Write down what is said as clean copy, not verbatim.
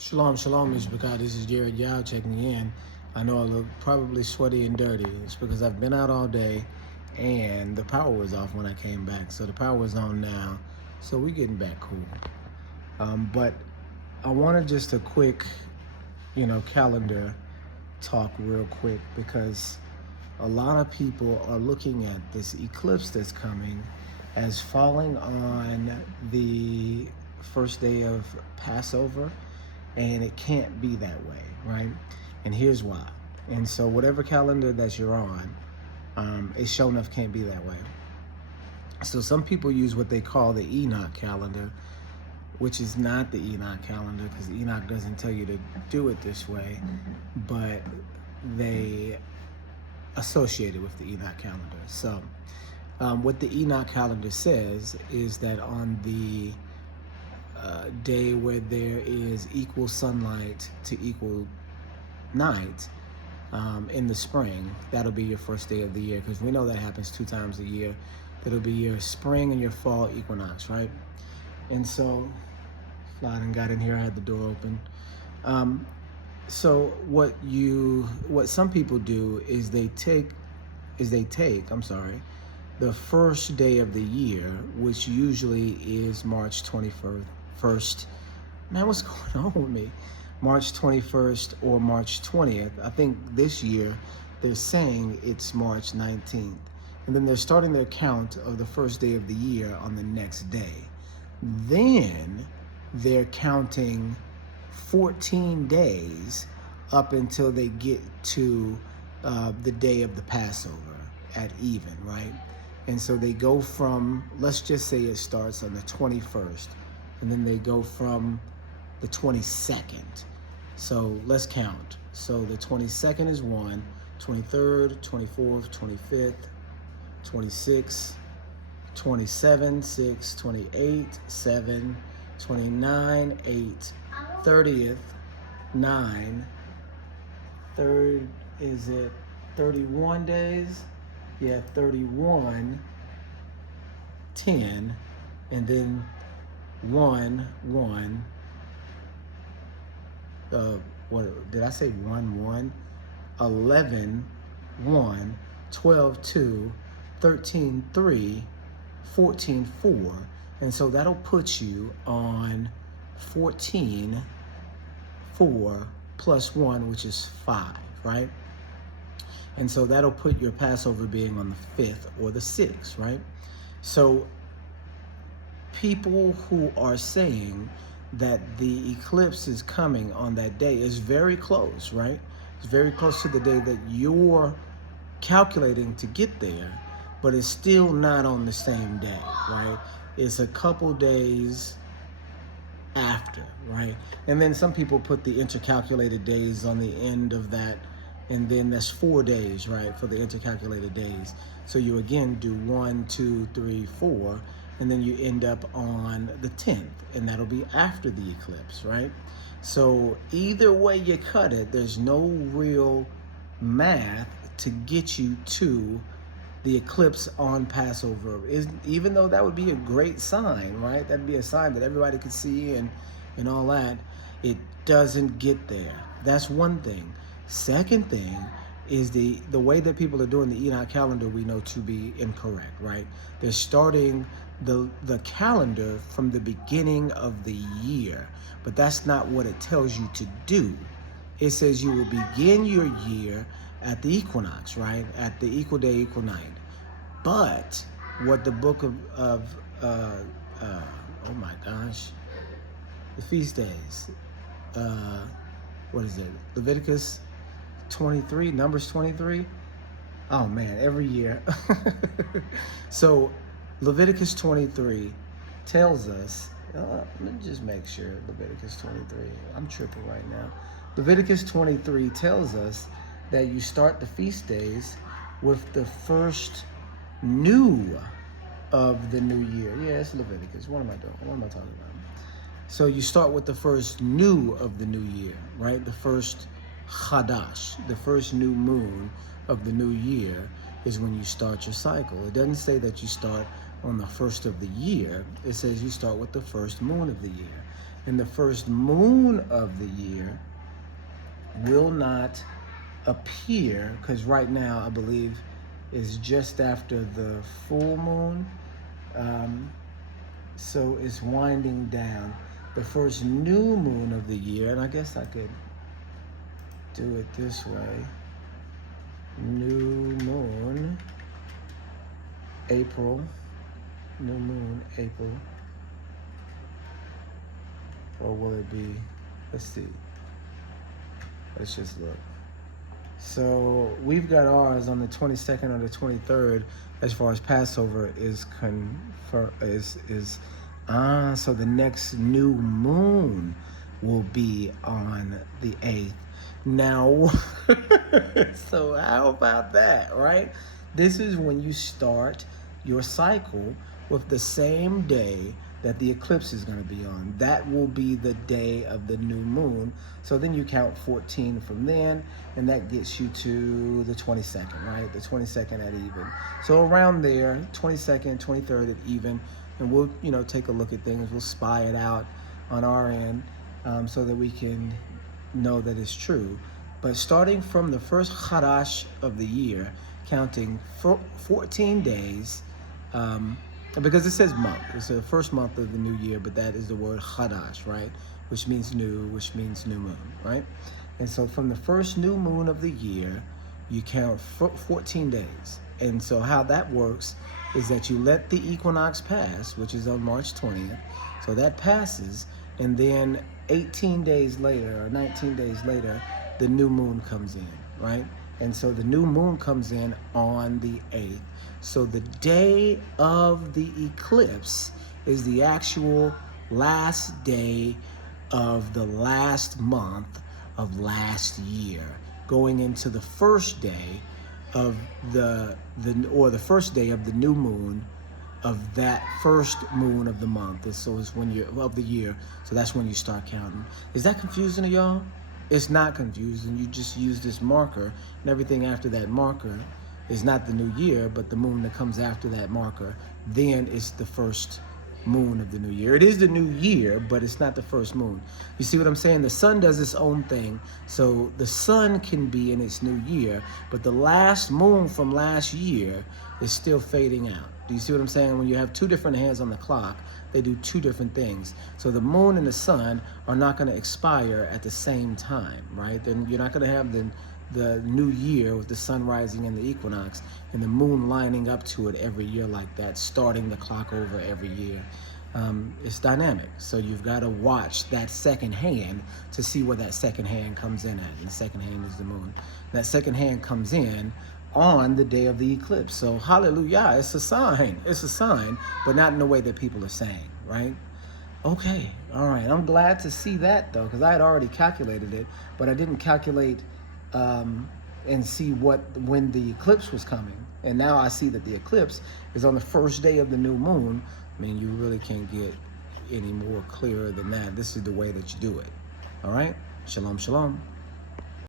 Shalom, shalom, Mishpachah. This is Jared Yao checking in. I know I look probably sweaty and dirty. It's because I've been out all day and the power was off when I came back. So the power is on now. So we're getting back cool. But I wanted just a quick, calendar talk real quick because a lot of people are looking at this eclipse that's coming as falling on the first day of Passover. And it can't be that way, right? And here's why. And so whatever calendar that you're on, it sure enough can't be that way. So some people use what they call the Enoch calendar, which is not the Enoch calendar because Enoch doesn't tell you to do it this way, but they associate it with the Enoch calendar. So what the Enoch calendar says is that on the day where there is equal sunlight to equal night in the spring, that'll be your first day of the year, because we know that happens 2 times a year. That'll be your spring and your fall equinox, right? And so, Flying got in here, I had the door open. So what some people do is they take the first day of the year, which usually is March 21st. Man, what's going on with me? March 21st or March 20th. I think this year they're saying it's March 19th. And then they're starting their count of the first day of the year on the next day. Then they're counting 14 days up until they get to the day of the Passover at even, right? And so they go from, let's just say it starts on the 21st, and then they go from the 22nd. So let's count. So the 22nd is 1, 23rd, 24th, 25th, 26th, 27, 6, 28, 7, 29, 8, 30th, 9, third, is it 31 days? Yeah, 31, 10, and then 1, 1, what did I say? 1, 1, 11, 1, 12, 2, 13, 3, 14, 4. And so that'll put you on 14, 4 plus 1, which is 5, right? And so that'll put your Passover being on the 5th or the 6th, right? So people who are saying that the eclipse is coming on that day is very close, right? It's very close to the day that you're calculating to get there, but it's still not on the same day, right? It's a couple days after, right? And then some people put the intercalculated days on the end of that, and then that's 4 days, right, for the intercalculated days. So you again do 1, 2, 3, 4, and then you end up on the 10th, and that'll be after the eclipse, right? So either way you cut it, there's no real math to get you to the eclipse on Passover. Even though that would be a great sign, right? That'd be a sign that everybody could see and all that. It doesn't get there. That's one thing. Second thing is the way that people are doing the Enoch calendar we know to be incorrect, right? They're starting the calendar from the beginning of the year, but that's not what it tells you to do. It says you will begin your year at the equinox, right? At the equal day, equal night. But what the book of oh my gosh, the feast days, what is it? Leviticus 23, Numbers 23. Oh man, every year. So Leviticus 23 tells us, let me just make sure, Leviticus 23, I'm tripping right now. Leviticus 23 tells us that you start the feast days with the first new of the new year. Yeah, it's Leviticus. What am I doing? What am I talking about? So you start with the first new of the new year, right? The first Chadash, the first new moon of the new year is when you start your cycle. It doesn't say that you start on the first of the year. It says you start with the first moon of the year. and the first moon of the year will not appear, because right now I believe is just after the full moon. So it's winding down. The first new moon of the year, and I guess I could do it this way. New moon, April. New moon, April. Or will it be, let's see. Let's just look. So we've got ours on the 22nd or the 23rd as far as Passover is so the next new moon will be on the 8th. Now, so how about that, right? This is when you start your cycle with the same day that the eclipse is going to be on. That will be the day of the new moon. So then you count 14 from then, and that gets you to the 22nd, right? The 22nd at even. So around there, 22nd, 23rd at even, and we'll, take a look at things. We'll spy it out on our end so that we can know that it's true. But starting from the first Chadash of the year, counting 14 days, because it says month. It's the first month of the new year, but that is the word Chadash, right? Which means new, which means new moon, right? And so from the first new moon of the year, you count 14 days. And so how that works is that you let the equinox pass, which is on March 20th. So that passes, and then 18 days later, or 19 days later, the new moon comes in, right? And so the new moon comes in on the 8th. So the day of the eclipse is the actual last day of the last month of last year, going into the first day of the first day of the new moon of that first moon of the month. And so it's when you're of the year. So that's when you start counting. Is that confusing to y'all? It's not confusing. You just use this marker, and everything after that marker is not the new year, but the moon that comes after that marker. Then it's the first moon of the new year. It is the new year, but it's not the first moon. You see what I'm saying? The sun does its own thing. So the sun can be in its new year, but the last moon from last year is still fading out. Do you see what I'm saying? When you have two different hands on the clock, they do two different things. So the moon and the sun are not going to expire at the same time, right? Then you're not going to have the new year with the sun rising in the equinox and the moon lining up to it every year like that, starting the clock over every year. It's dynamic. So you've got to watch that second hand to see where that second hand comes in at. And the second hand is the moon. That second hand comes in on the day of the eclipse. So hallelujah, it's a sign. It's a sign, but not in the way that people are saying, right? Okay, all right. I'm glad to see that though, because I had already calculated it, but I didn't calculate and see when the eclipse was coming. And now I see that the eclipse is on the first day of the new moon. I mean, you really can't get any more clearer than that. This is the way that you do it. All right? Shalom, shalom.